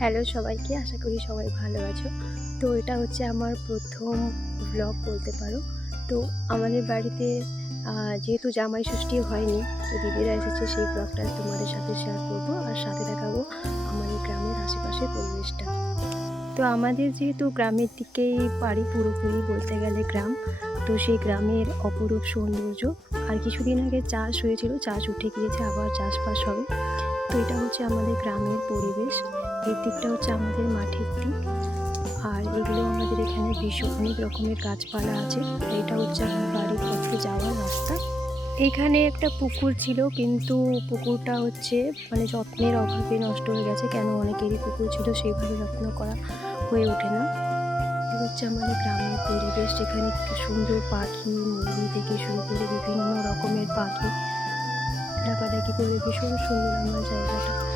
Hello সবাইকে, আশা করি সবাই ভালো আছো। তো এটা হচ্ছে আমার প্রথম ব্লগ বলতে পারো। তো আমাদের বাড়িতে যেহেতু জামাই ষষ্ঠী হয়নি, তো দিদিরা এসেছে সেই ব্লগটা তোমাদের সাথে শেয়ার করব আর সাথে দেখাবো আমাদের গ্রামের আশেপাশের পরিবেশটা। তো আমাদের যেহেতু গ্রামের দিকেই বাড়ি পুরোপুরি বলতে গেলে গ্রাম, তো সেই গ্রামের অপরূপ সৌন্দর্য আর কিছুদিন আগে চাষ হয়েছিল, চাষ উঠে গিয়েছে, আবার চাষবাস হবে। তো এটা হচ্ছে আমাদের গ্রামের পরিবেশ। এই দিকটা হচ্ছে আমাদের মাঠের দিক। আর এগুলো আমাদের এখানে ভীষণ অনেক রকমের গাছপালা আছে। এটা হচ্ছে আমার বাড়ির পথে যাওয়ার রাস্তা। এখানে একটা পুকুর ছিল, কিন্তু পুকুরটা হচ্ছে মানে যত্নের অভাবে নষ্ট হয়ে গেছে। কেন অনেকেরই পুকুর ছিল সেইভাবে যত্ন করা হয়ে ওঠে না। হচ্ছে আমাদের গ্রামের পরিবেশ, যেখানে সুন্দর পাখি, মুরগি থেকে শুরু করে বিভিন্ন রকমের পাখি, ডাকাডাকি করে ভীষণ সুন্দর আমার জায়গাটা।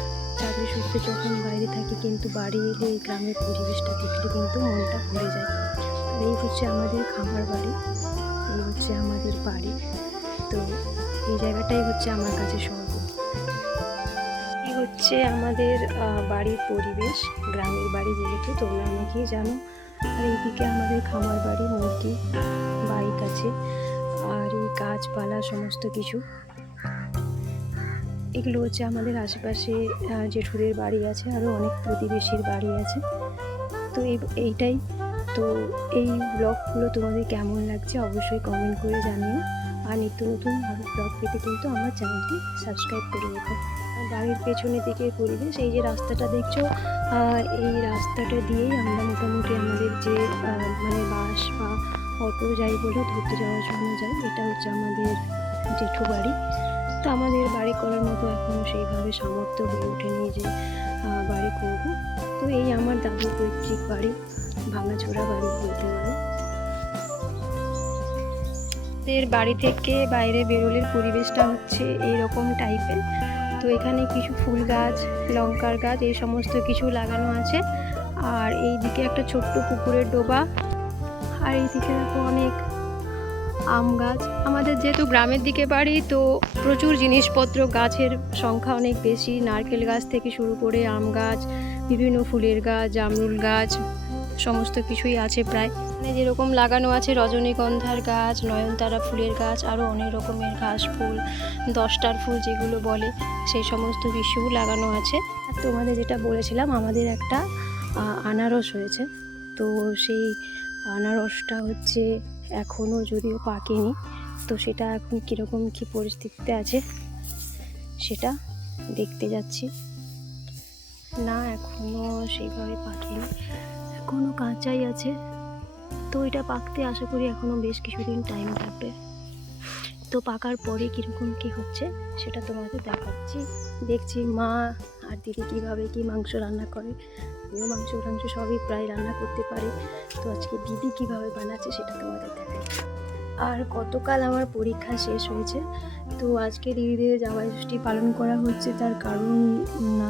চাকরি সূত্রে যখন বাইরে থাকি কিন্তু বাড়ি এলে এই গ্রামের পরিবেশটা দেখলে কিন্তু মনটা ভরে যায়। আর এই হচ্ছে আমাদের খামার বাড়ি, এই হচ্ছে আমাদের বাড়ি। তো এই জায়গাটাই হচ্ছে আমার কাছে স্বর্গ। এই হচ্ছে আমাদের বাড়ির পরিবেশ, গ্রামের বাড়ি যেহেতু, তোমরা অনেকেই জানো। আর এইদিকে আমাদের খামার বাড়ি মুরগি বাইক আছে আর এই গাছপালা, সমস্ত কিছু। এগুলো হচ্ছে আমাদের আশেপাশে জেঠুদের বাড়ি আছে, আরও অনেক প্রতিবেশীর বাড়ি আছে। তো এই, এইটাই। তো এই ব্লগগুলো তোমাদের কেমন লাগছে অবশ্যই কমেন্ট করে জানিও। আর নিত্য নতুন ব্লগ পেতে কিন্তু আমার চ্যানেলটি সাবস্ক্রাইব করে রেখো। বাড়ির পেছনের দিকে পরিবেশ, এই যে রাস্তাটা দেখছ এই রাস্তাটা দিয়েই আমরা মোটামুটি আমাদের যে মানে বাস বা অটো যাই বলে, ধরতে যাওয়ার জন্য যাই, এটা হচ্ছে আমাদের জেঠু বাড়ি। তো আমাদের বাড়ি করার মতো এখনও সেইভাবে সামর্থ্য হয়ে ওঠেনি যে বাড়ি করব। তো এই আমার দাদু পৈতৃক বাড়ি, ভাঙাচোরা বাড়ি বলতে পারো। এর বাড়ি থেকে বাইরে বেরোলের পরিবেশটা হচ্ছে এইরকম টাইপের তো এখানে কিছু ফুল গাছ, লঙ্কার গাছ, এই সমস্ত কিছু লাগানো আছে। আর এই দিকে একটা ছোট্ট পুকুরের ডোবা। আর এই দিকে দেখো অনেক আম গাছ। আমাদের যেহেতু গ্রামের দিকে বাড়ি, তো প্রচুর জিনিসপত্র গাছের সংখ্যা অনেক বেশি। নারকেল গাছ থেকে শুরু করে আম গাছ, বিভিন্ন ফুলের গাছ, জামরুল গাছ, সমস্ত কিছুই আছে প্রায়। মানে যেরকম লাগানো আছে রজনীগন্ধার গাছ, নয়নতারা ফুলের গাছ আরও অনেক রকমের ঘাস ফুল, দশটার ফুল যেগুলো বলে, সেই সমস্ত কিছুও লাগানো আছে। আর তোমাদের যেটা বলেছিলাম, আমাদের একটা আনারস হয়েছে। তো সেই আনারসটা হচ্ছে এখনও যদিও পাকেনি, তো সেটা এখন কীরকম কী পরিস্থিতিতে আছে সেটা দেখতে যাচ্ছি। না এখনও সেইভাবে পাকেনি এখনও কাঁচাই আছে। তো এটা পাকতে আশা করি এখনও বেশ কিছুদিন টাইম লাগবে। তো পাকার পরে কীরকম কী হচ্ছে সেটা তোমাদের দেখাচ্ছি। দেখছি মা আর দিদি কীভাবে কী মাংস রান্না করে। আমিও মাংস টাংস সবই প্রায় রান্না করতে পারি। তো আজকে দিদি কীভাবে বানাচ্ছে সেটা তোমাদের দেখাই। আর গতকাল আমার পরীক্ষা শেষ হয়েছে। তো আজকে দিদিদের জামাই ষষ্ঠী পালন করা হচ্ছে। তার কারণ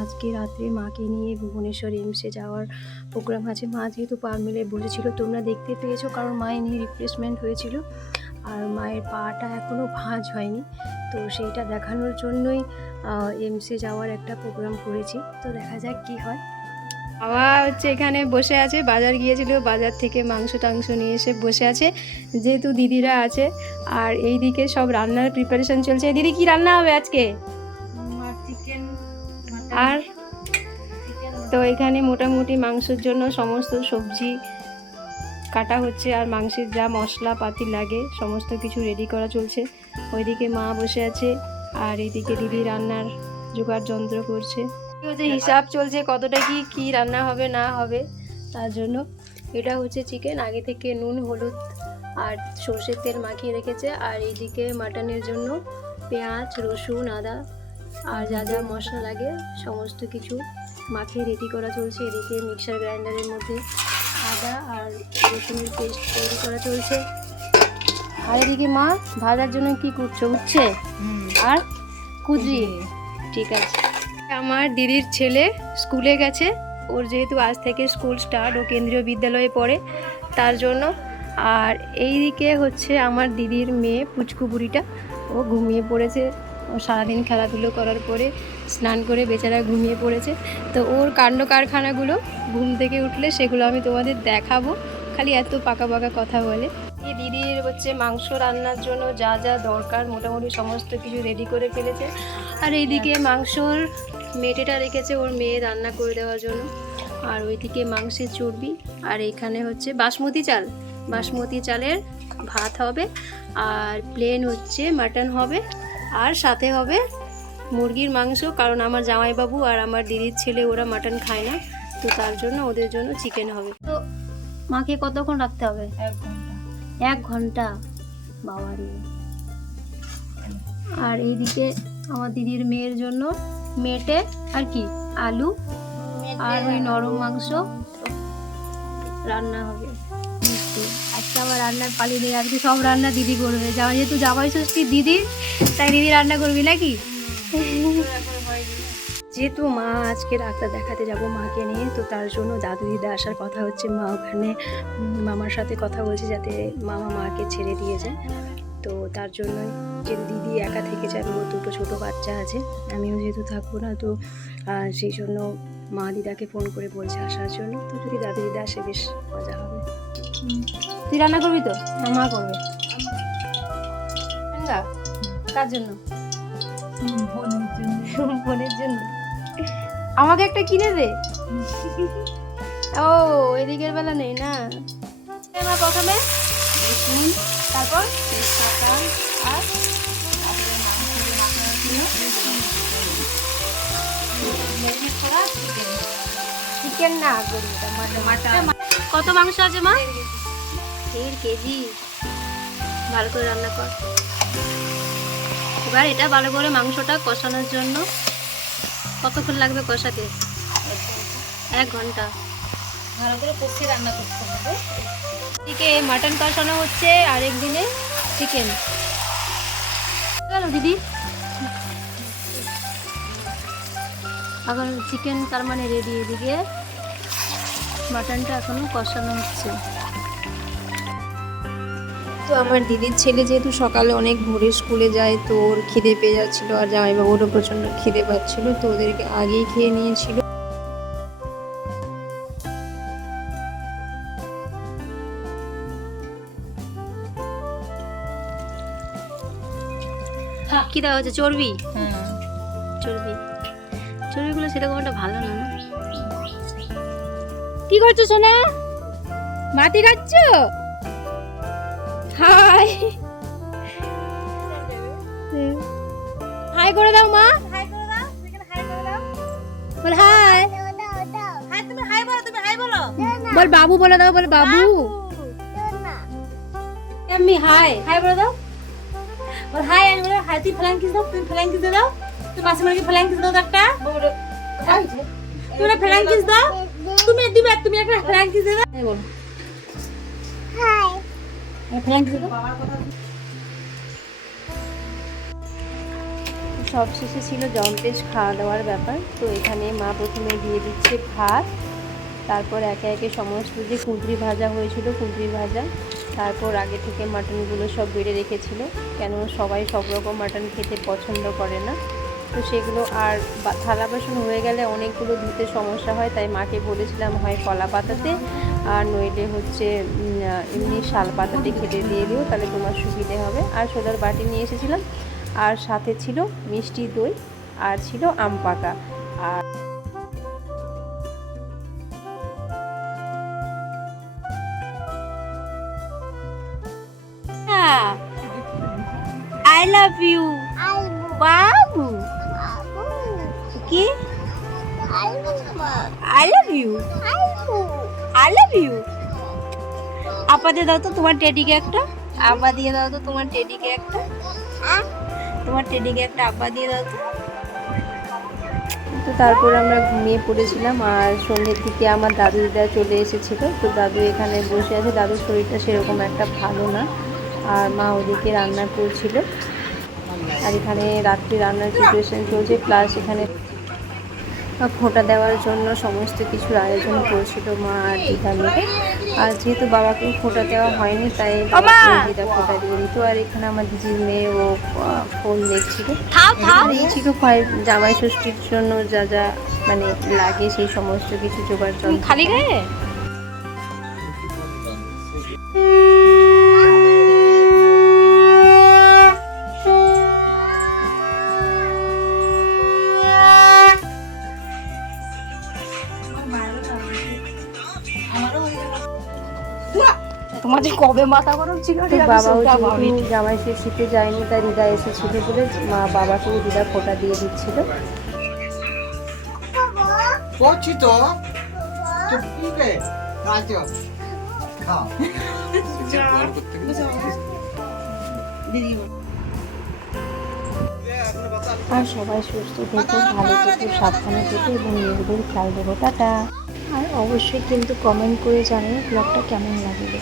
আজকে রাত্রে মাকে নিয়ে ভুবনেশ্বর এমসে যাওয়ার প্রোগ্রাম আছে। মা যেহেতু পা মিলে বসেছিল তোমরা দেখতে পেয়েছ কারণ মায়ের নিয়ে রিপ্লেসমেন্ট হয়েছিল। আর মায়ের পাটা এখনও ভাঁজ হয়নি। তো সেইটা দেখানোর জন্যই এমসে যাওয়ার একটা প্রোগ্রাম করেছি। তো দেখা যাক কি হয়। বাবা হচ্ছে এখানে বসে আছে বাজার গিয়েছিল বাজার থেকে মাংস টাংস নিয়ে এসে বসে আছে যেহেতু দিদিরা আছে। আর এই দিকে সব রান্নার প্রিপারেশন চলছে। দিদি কি রান্না হবে আজকে? আর তো এখানে মোটামুটি মাংসের জন্য সমস্ত সবজি কাটা হচ্ছে আর মাংসের যা মশলা পাতি লাগে সমস্ত কিছু রেডি করা চলছে। ওইদিকে মা বসে আছে আর এইদিকে দিদি রান্নার জোগাড় যন্ত্র করছে। হচ্ছে হিসাব চলছে কতটা কি কি রান্না হবে না হবে তার জন্য। এটা হচ্ছে চিকেন আগে থেকে নুন হলুদ আর সর্ষের তেল মাখিয়ে রেখেছে। আর এইদিকে মাটনের জন্য পেঁয়াজ রসুন আদা আর যা যা মশলা লাগে সমস্ত কিছু মাখিয়ে রেডি করা চলছে। এদিকে মিক্সার গ্রাইন্ডারের মধ্যে আদা আর রসুনের পেস্ট তৈরি করা চলছে। আর এদিকে মা ভাজার জন্য কি করছ? উঠছে আর কুদরি? ঠিক আছে। আমার দিদির ছেলে স্কুলে গেছে। ওর যেহেতু আজ থেকে স্কুল স্টার্ট, ও কেন্দ্রীয় বিদ্যালয়ে পড়ে তার জন্য। আর এই দিকে হচ্ছে আমার দিদির মেয়ে পুচকু বুড়িটা। ও ঘুমিয়ে পড়েছে। ও সারাদিন খেলাধুলো করার পরে স্নান করে বেচারা ঘুমিয়ে পড়েছে। তো ওর কাণ্ড কারখানাগুলো ঘুম থেকে উঠলে সেগুলো আমি তোমাদের দেখাবো। খালি এত পাকা পাকা কথা বলে। এই দিদির হচ্ছে মাংস রান্নার জন্য যা যা দরকার, মোটামুটি সমস্ত কিছু রেডি করে ফেলেছে। আর এইদিকে মাংসর মেটেটা রেখেছে ওর মেয়ে রান্না করে দেওয়ার জন্য। আর ওইদিকে মাংসের চর্বি। আর এখানে হচ্ছে বাসমতি চাল। বাসমতি চালের ভাত হবে। আর প্লেন হচ্ছে মাটন হবে। আর সাথে হবে মুরগির মাংস। কারণ আমার জামাইবাবু আর আমার দিদির ছেলে ওরা মাটন খায় না। তো তার জন্য ওদের জন্য চিকেন হবে। তো মাকে কতক্ষণ রাখতে হবে? এক ঘণ্টা। ঘণ্টা? আর এইদিকে আমার দিদির মেয়ের জন্য মেটে আর কি আলু আর ওই নরম মাংস রান্না হবে। আজকে আমার রান্নার পালি নেই আজকে সব রান্না দিদি করবে। জামা যেহেতু জামাই ষষ্ঠী দিদি তাই দিদি রান্না করবি নাকি? যেহেতু মা আজকে ডাক্তার দেখাতে যাব মাকে নিয়ে তো তার জন্য দাদু দিদা আসার কথা হচ্ছে মা ওখানে মামার সাথে কথা বলছে যাতে মামা মাকে ছেড়ে দিয়ে যায়। তো তার জন্যই যেহেতু দিদি একা থেকে যাবে? ওর দুটো ছোটো বাচ্চা আছে আমিও যেহেতু থাকব না তো সেই জন্য মা দিদাকে ফোন করে বলছে আসার জন্য। তো যদি দাদু দিদা আসে বেশ মজা হবে। তুই রান্না করবি তো? মা করবে? কার জন্য? বোনের জন্য। আমাকে একটা কিনে দে। ও এদিকের বেলা নেই না। প্রথমে? রসুন তারপর তেজপাতা আর তারপরে মাংস মাখানো ছিল ম্যারিনেট করা চিকেন চিকেন না মাটন। কত মাংস আছে মা? দেড় কেজি। ভালো করে রান্না কর। এবার এটা ভালো করে মাংসটা কষানোর জন্য কতক্ষণ লাগবে কষাতে? এক ঘণ্টা। ভালো করে কষিয়ে রান্না করতে হবে। এদিকে মাটন কষানো হচ্ছে আর একদিনে চিকেন দিদি। এখন চিকেন তার মানে রেডি এদিকে। মাটনটা এখনও কষানো হচ্ছে। তো আমার দিদির ছেলে যেহেতু সকালে অনেক ভোরে স্কুলে যায় তো ওর খিদে পেয়ে যাচ্ছিল আর জামাইবাবুরও প্রচণ্ড খিদে পাচ্ছিলো তো ওদেরকে আগেই খেয়ে নিয়েছিল। কি দেওয়া হচ্ছে চর্বি? চর্বি। চর্বিগুলো সেরকম একটা ভালো না। না কি করছ সোনা? মাটি খাচ্ছ হাই। হাই করে দাও মা। হাই করে দাও হাই করে দাও। বল হাই। হাই তুমি হাই বলো তুমি হাই বলো। বল বাবু বলে দাও বল বাবু। এমনি হাই হাই বলে দাও। বল হাই আমি বলো হাই তুই দাও তুমি ফ্ল্যাং দাও তুমি মাসি মাকে ফ্ল্যাং দাও একটা তুমি একটা দাও তুমি দিবে তুমি একটা ফ্ল্যাং দাও এই বলো হাই ফ্ল্যাং দাও সব শেষে ছিল জম্পেশ খাওয়া দাওয়ার ব্যাপার। তো এখানে মা প্রথমে দিয়ে দিচ্ছে ভাত। তারপর একে একে সমস্ত যে কুঁদরি ভাজা হয়েছিল কুঁদরি ভাজা তারপর আগে থেকে মাটনগুলো সব বেড়ে রেখেছিল। কেন সবাই সব রকম মাটন খেতে পছন্দ করে না। তো সেগুলো আর থালা বাসন হয়ে গেলে অনেকগুলো ধুতে সমস্যা হয়, তাই মাকে বলেছিলাম হয় কলা পাতাতে আর নইলে হচ্ছে এমনি শাল পাতাতে খেতে দিয়ে দিও, তাহলে তোমার সুবিধে হবে। আর সোলার বাটি নিয়ে এসেছিলাম। আর সাথে ছিল মিষ্টি দই, আর ছিল আম পাকা। আর আই লাভ ইউ বাবু কি I love you I love you আপা দিয়ে দাও তো তোমার টেডিকে একটা আব্বা দিয়ে দাও তো তোমার টেডিকে একটা তোমার টেডিকে একটা আব্বা দিয়ে দাও তো তো তারপর আমরা ঘুমিয়ে পড়েছিলাম আর সন্ধ্যের দিকে আমার দাদু দিদা চলে এসেছিল। তো দাদু এখানে বসে আছে। দাদুর শরীরটা সেরকম একটা ভালো না। আর মা ওদিকে রান্না করছিল আর এখানে রাত্রি রান্নার প্রিপারেশন চলছে প্লাস এখানে ফোঁটা দেওয়ার জন্য সমস্ত কিছুর আয়োজন করছিল মা আর দিদা মিলে। আর যেহেতু বাবাকে ফোঁটা দেওয়া হয়নি তাই দিদা ফোঁটা দিয়ে দিত আর এখানে আমার দিদির মেয়ে ও ফোন দেখছিল। আর এই ছিল জামাই ষষ্ঠীর জন্য যা যা মানে লাগে সেই সমস্ত কিছু জোগাড় যন্ত্র। খালি গায়ে? তোমার কবে মাথা গরম ছিল যেহেতু জামাই ষষ্ঠীতে যায়নি তাই দিদা এসেছিল বলে মা বাবাকেও দিদা ফোঁটা দিয়ে দিচ্ছিল। করছি তো। আর সবাই সুস্থ থেকো ভালো থেকো সাবধানে থেকো এবং নিজেদের খেয়াল দেবো টাটা। আর অবশ্যই কিন্তু কমেন্ট করে জানিয়ে ব্লগটা কেমন লাগল।